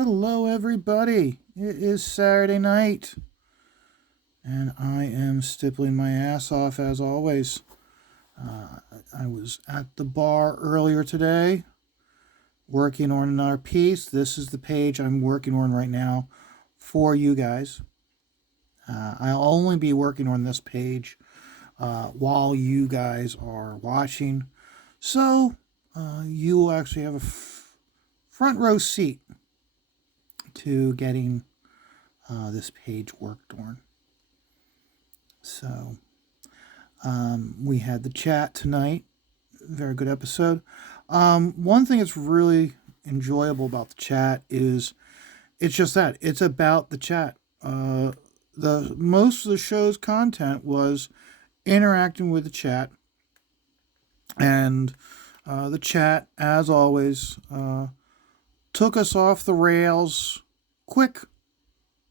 Hello, everybody. It is Saturday night, and I am stippling my ass off as always. I was at the bar earlier today working on another piece. This is the page I'm working on right now for you guys. I'll only be working on this page while you guys are watching, so you will actually have a front row seat to getting this page worked on. So we had the chat tonight. Very good episode. One thing that's really enjoyable about the chat is it's just that it's about the chat. The most of the show's content was interacting with the chat, and the chat, as always, took us off the rails quick,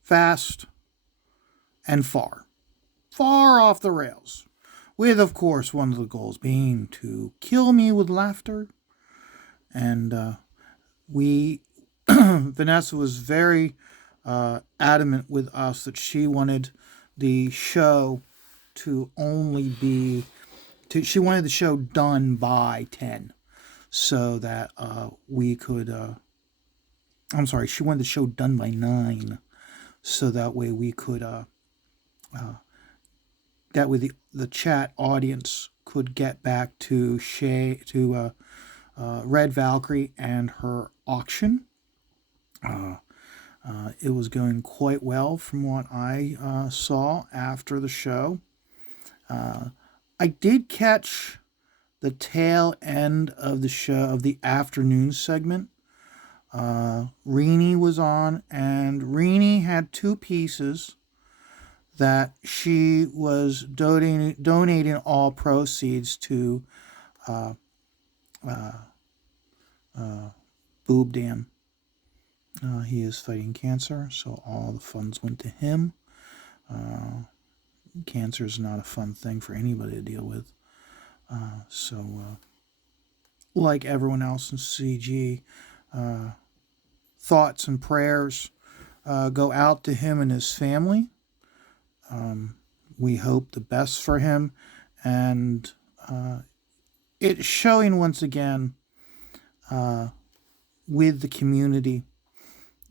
fast, and far off the rails. With, of course, one of the goals being to kill me with laughter. And Vanessa was very adamant with us that she wanted the show to only be, she wanted the show done by 10 so that we could, she wanted the show done by 9 so that way we could, that way the chat audience could get back to Red Valkyrie and her auction. It was going quite well from what I saw after the show. I did catch the tail end of the show, of the afternoon segment. Renee was on, and Renee had 2 pieces that she was donating all proceeds to Boob Dan. He is fighting cancer, so all the funds went to him. Cancer is not a fun thing for anybody to deal with. So, like everyone else in CG, thoughts and prayers go out to him and his family. We hope the best for him, and it's showing once again with the community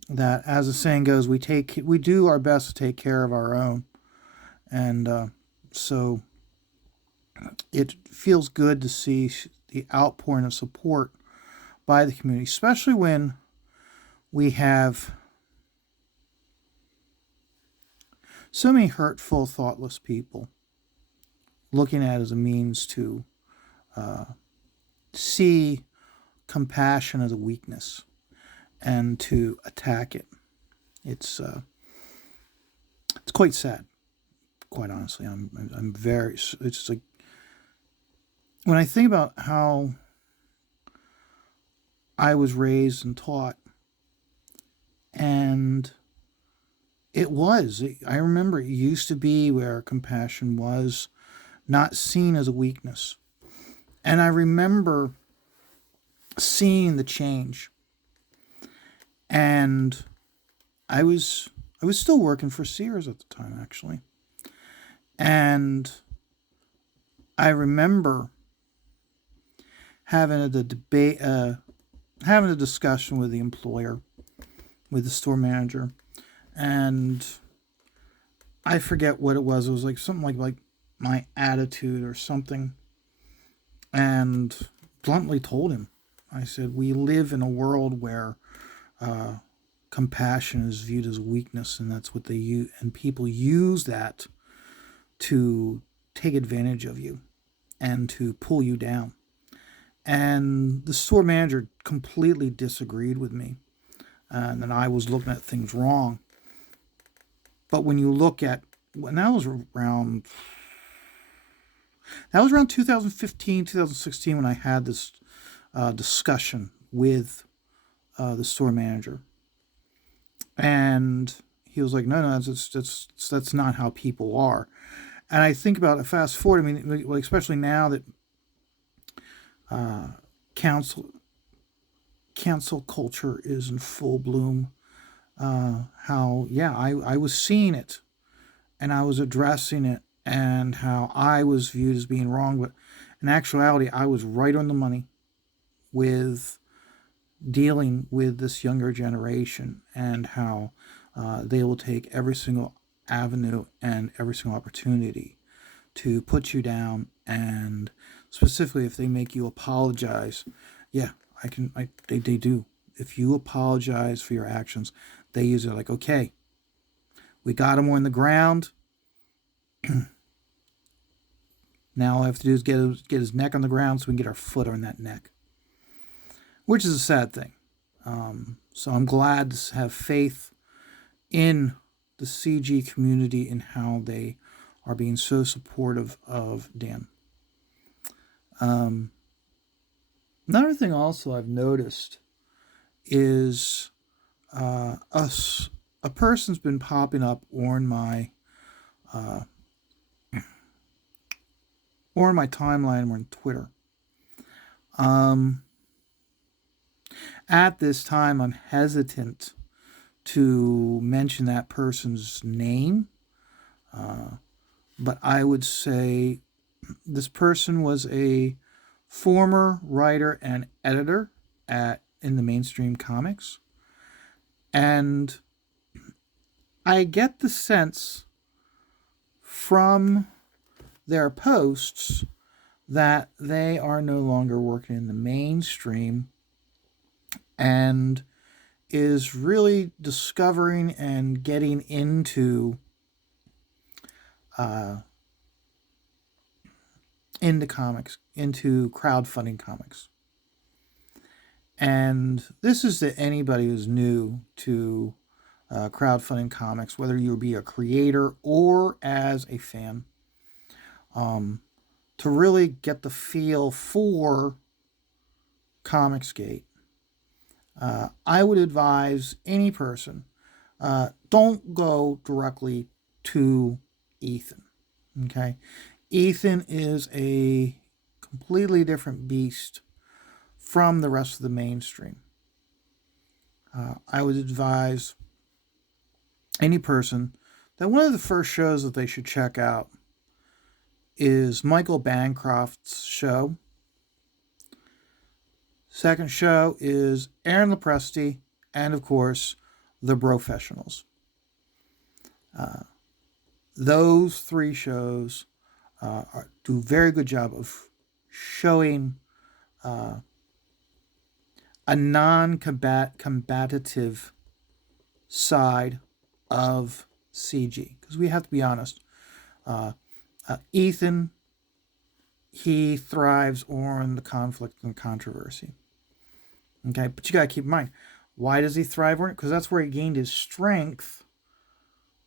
that, as the saying goes, we do our best to take care of our own, and so it feels good to see the outpouring of support by the community, especially when we have so many hurtful, thoughtless people looking at it as a means to see compassion as a weakness and to attack it. It's quite sad, quite honestly. I'm very. It's like when I think about how I was raised and taught, and I remember it used to be where compassion was not seen as a weakness. And I remember seeing the change. And I was still working for Sears at the time, actually. And I remember having a debate, having a discussion with the employer, with the store manager. And I forget what it was. It was like something like my attitude or something. And bluntly told him, I said, we live in a world where compassion is viewed as weakness, and that's what they use. And people use that to take advantage of you and to pull you down. And the store manager completely disagreed with me. And then I was looking at things wrong. But when you look at, when that was around 2015, 2016 when I had this discussion with the store manager. And he was like, no, that's not how people are. And I think about it, fast forward, I mean, especially now that cancel culture is in full bloom how, yeah, I was seeing it and I was addressing it, and how I was viewed as being wrong. But in actuality, I was right on the money with dealing with this younger generation, and how they will take every single avenue and every single opportunity to put you down. And specifically, if they make you apologize, yeah, they do. If you apologize for your actions, they use it like, okay, we got him on the ground. Now all I have to do is get his neck on the ground so we can get our foot on that neck, which is a sad thing. So I'm glad to have faith in the CG community and how they are being so supportive of Dan. Another thing also I've noticed is us a person's been popping up uh, or on my timeline or on Twitter. At this time, I'm hesitant to mention that person's name, but I would say this person was a former writer and editor in the mainstream comics, and I get the sense from their posts that they are no longer working in the mainstream and is really discovering and getting uh, into comics, into crowdfunding comics. And this is to anybody who's new to crowdfunding comics, whether you be a creator or as a fan, to really get the feel for Comicsgate. I would advise any person, don't go directly to Ethan. Okay? Ethan is a completely different beast from the rest of the mainstream. I would advise any person that one of the first shows that they should check out is Michael Bancroft's show. Second show is Aaron Lopresti, and of course, The Professionals. Those three shows do a very good job of showing a non-combative side of CG. Because we have to be honest, Ethan, he thrives on the conflict and controversy. Okay, but you got to keep in mind, why does he thrive on it? Because that's where he gained his strength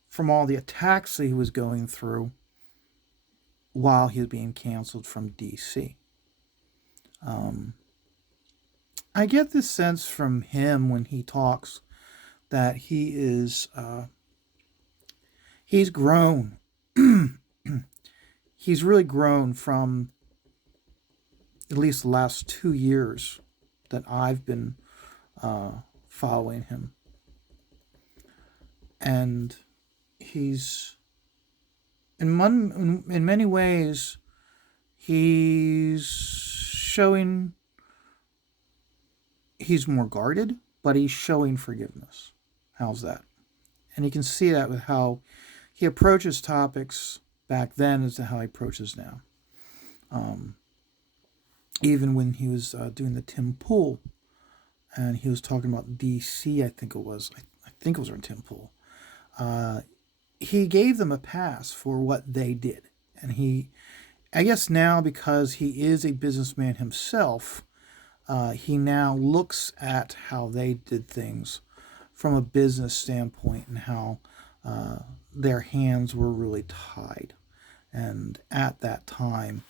from all the attacks that he was going through while he was being canceled from DC. I get this sense from him when he talks that he's grown. He's really grown from at least the last 2 years that I've been following him. And he's, in many ways, he's showing, he's more guarded, but he's showing forgiveness. How's that? And you can see that with how he approaches topics back then as to how he approaches now. Even when he was doing the Tim Pool, and he was talking about DC, I think it was on Tim Pool. He gave them a pass for what they did, and I guess now, because he is a businessman himself, he now looks at how they did things from a business standpoint, and how their hands were really tied. And at that time,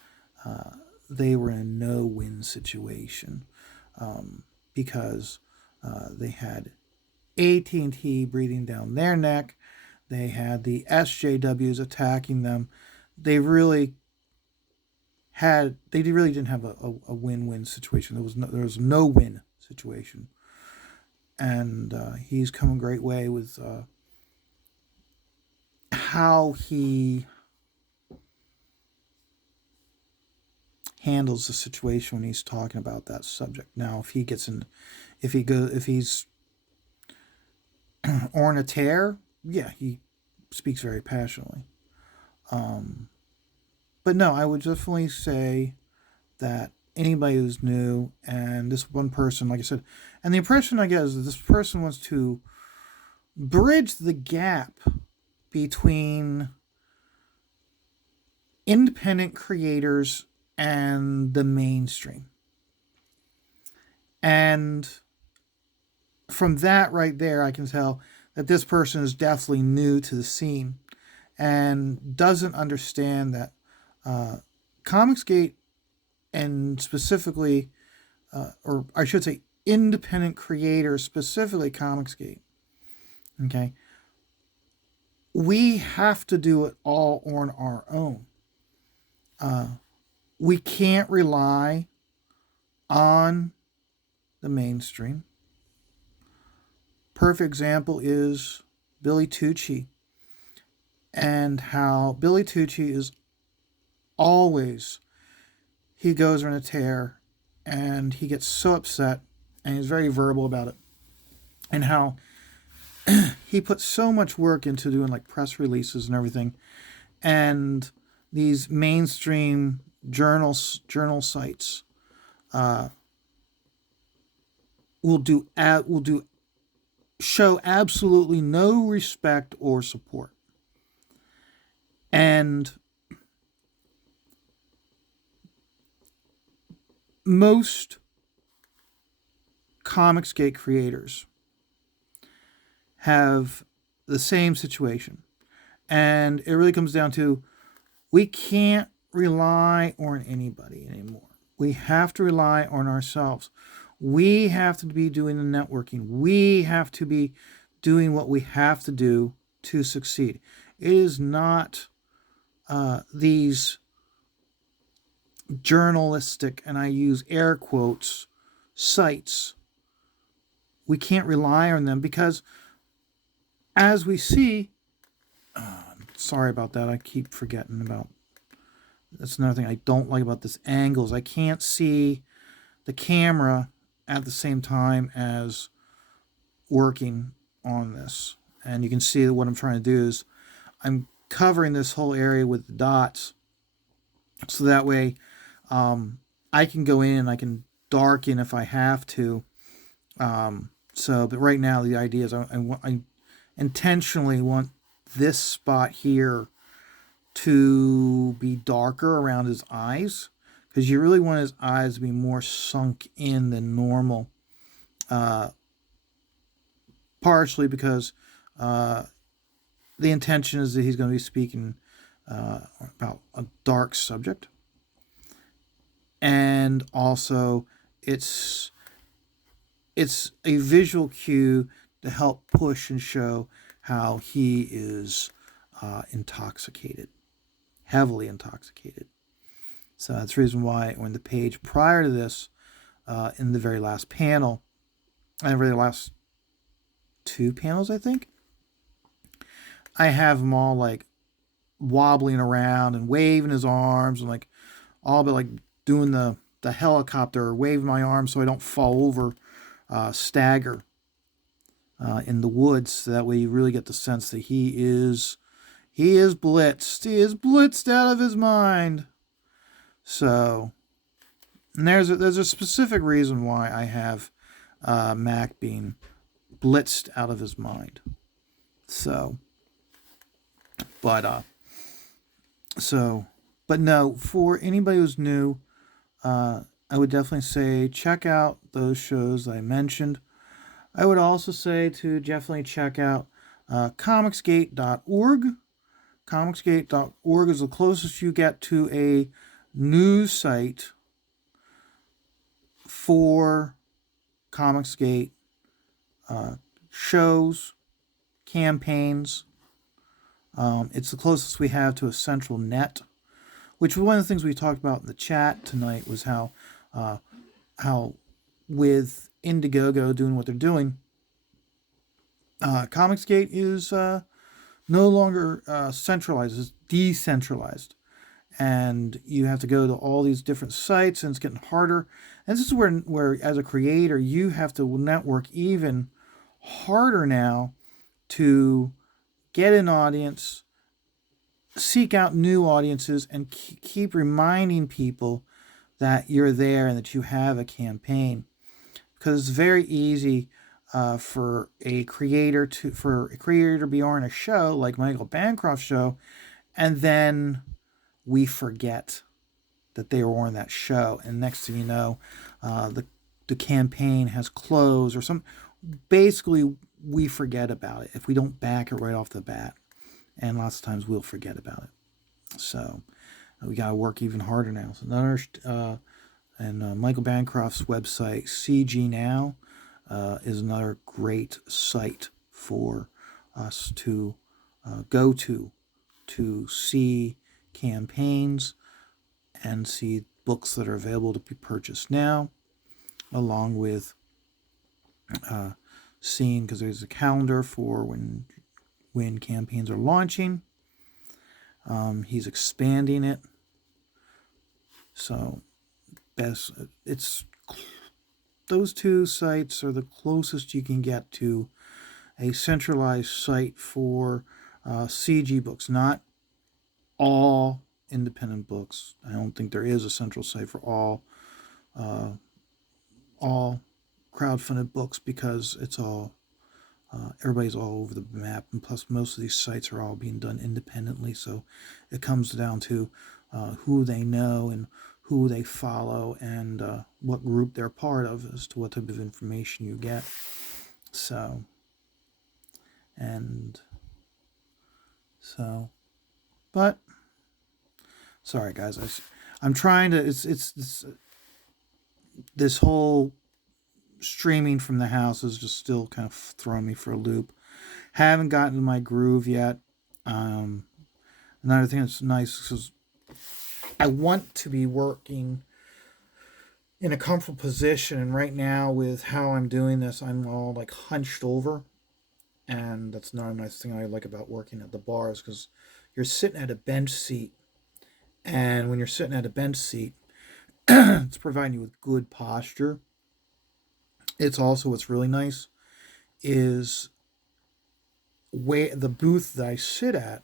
they were in a no-win situation, because they had AT&T breathing down their neck. They had the SJWs attacking them. They really didn't have a win-win situation. There was no win situation. and he's come a great way with how he handles the situation when he's talking about that subject. Now, if he's on a tear, yeah, he speaks very passionately. But no, I would definitely say that anybody who's new, and this one person, like I said, and the impression I get is that this person wants to bridge the gap between independent creators and the mainstream. And from that right there, I can tell that this person is definitely new to the scene and doesn't understand that Comicsgate, and specifically, or I should say, independent creators, specifically Comicsgate, okay, we have to do it all on our own. We can't rely on the mainstream. Perfect example is Billy Tucci, and how Billy Tucci is always, he goes on a tear and he gets so upset and he's very verbal about it, and how he puts so much work into doing like press releases and everything, and these mainstream journal sites will show absolutely no respect or support. And most Comicsgate creators have the same situation. And it really comes down to, we can't rely on anybody anymore. We have to rely on ourselves. We have to be doing the networking. We have to be doing what we have to do to succeed. It is not these journalistic, and I use air quotes, sites. We can't rely on them because, as we see, sorry about that, I keep forgetting about, that's another thing I don't like about this angles. I can't see the camera at the same time as working on this. And you can see that what I'm trying to do is I'm covering this whole area with the dots, so that way I can go in and I can darken if I have to. But right now the idea is I intentionally want this spot here to be darker around his eyes, because you really want his eyes to be more sunk in than normal. Partially because the intention is that he's going to be speaking about a dark subject, and also it's a visual cue to help push and show how he is intoxicated, heavily intoxicated. So that's the reason why on the page prior to this, in the very last panel, and really the last two panels, I think, I have him all like wobbling around and waving his arms and like all but like doing the helicopter, waving my arms so I don't fall over, stagger in the woods. So that way you really get the sense that he is blitzed. He is blitzed out of his mind. So, and there's a specific reason why I have Mac being blitzed out of his mind. So, but no, for anybody who's new, I would definitely say check out those shows that I mentioned. I would also say to definitely check out comicsgate.org. Comicsgate.org is the closest you get to a news site for Comicsgate shows, campaigns. It's the closest we have to a central net, which was one of the things we talked about in the chat tonight, was how with Indiegogo doing what they're doing, Comicsgate is no longer centralized; it's decentralized, and you have to go to all these different sites, and it's getting harder. And this is where as a creator, you have to network even harder now to get an audience, seek out new audiences, and keep reminding people that you're there and that you have a campaign. Because it's very easy for a creator to be on a show like Michael Bancroft's show, and then we forget that they were on that show, and next thing you know, the campaign has closed or some. Basically, we forget about it if we don't back it right off the bat, and lots of times we'll forget about it. So we got to work even harder now. So another and Michael Bancroft's website, CG Now, is another great site for us to go to see campaigns and see books that are available to be purchased now, along with seeing, because there's a calendar for when campaigns are launching. He's expanding it, so it's those two sites are the closest you can get to a centralized site for CG books. Not all independent books. I don't think there is a central site for all crowdfunded books, because it's all everybody's all over the map, and plus most of these sites are all being done independently. So it comes down to who they know and who they follow, and what group they're part of as to what type of information you get. So, but sorry guys, I'm trying to. It's this whole streaming from the house is just still kind of throwing me for a loop. Haven't gotten to my groove yet. Another thing that's nice is I want to be working in a comfortable position, and right now with how I'm doing this, I'm all like hunched over, and that's not a nice thing I like about working at the bars, because you're sitting at a bench seat, and when you're sitting at a bench seat, it's providing you with good posture. It's also, what's really nice is where the booth that I sit at,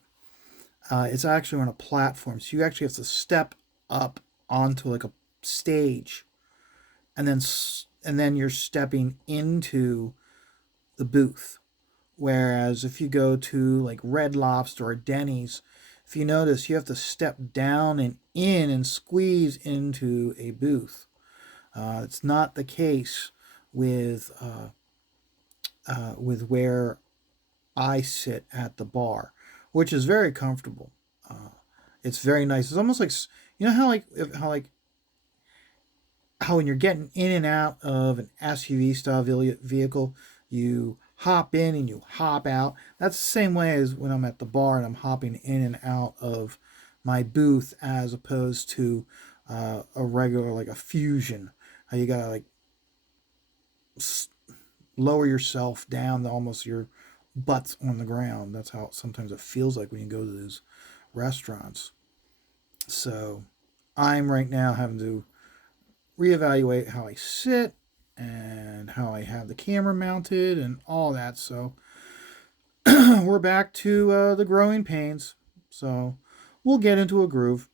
it's actually on a platform, so you actually have to step up onto like a stage, and then you're stepping into the booth. Whereas if you go to like Red Lobster or Denny's, if you notice, you have to step down and in and squeeze into a booth. It's not the case with where I sit at the bar, which is very comfortable. It's very nice. It's almost like, you know how when you're getting in and out of an SUV style vehicle, you hop in and you hop out. That's the same way as when I'm at the bar and I'm hopping in and out of my booth, as opposed to a regular, like a fusion. How you gotta like lower yourself down to almost your butt's on the ground. That's how sometimes it feels like when you go to those restaurants. So I'm right now having to reevaluate how I sit and how I have the camera mounted and all that. So we're back to the growing pains. So we'll get into a groove.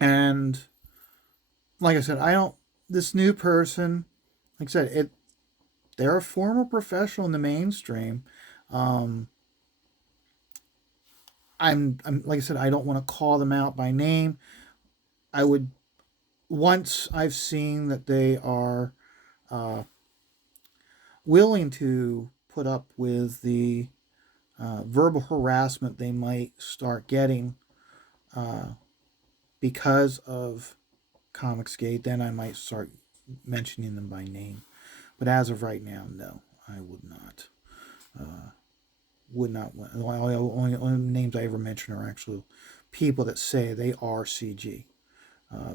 And like I said, I don't. This new person, like I said, they're a former professional in the mainstream. Um, I'm like I said, I don't want to call them out by name. I would, once I've seen that they are uh, willing to put up with the verbal harassment they might start getting uh, because of Comicsgate, then I might start mentioning them by name. But as of right now, no, I would not. Would not. Only names I ever mention are actual people that say they are CG.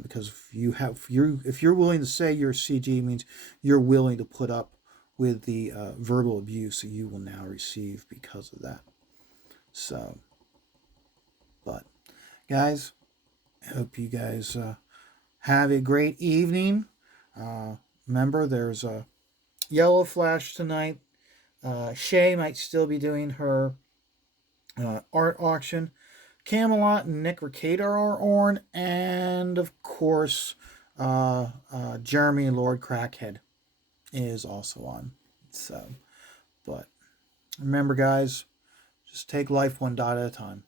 Because if you're willing to say you're CG, means you're willing to put up with the verbal abuse that you will now receive because of that. So, but guys, I hope you guys have a great evening. Remember, there's a Yellow Flash tonight. Shay might still be doing her art auction. Camelot and Nick Ricada are on, and of course, Jeremy Lord Crackhead is also on. So, but remember, guys, just take life one dot at a time.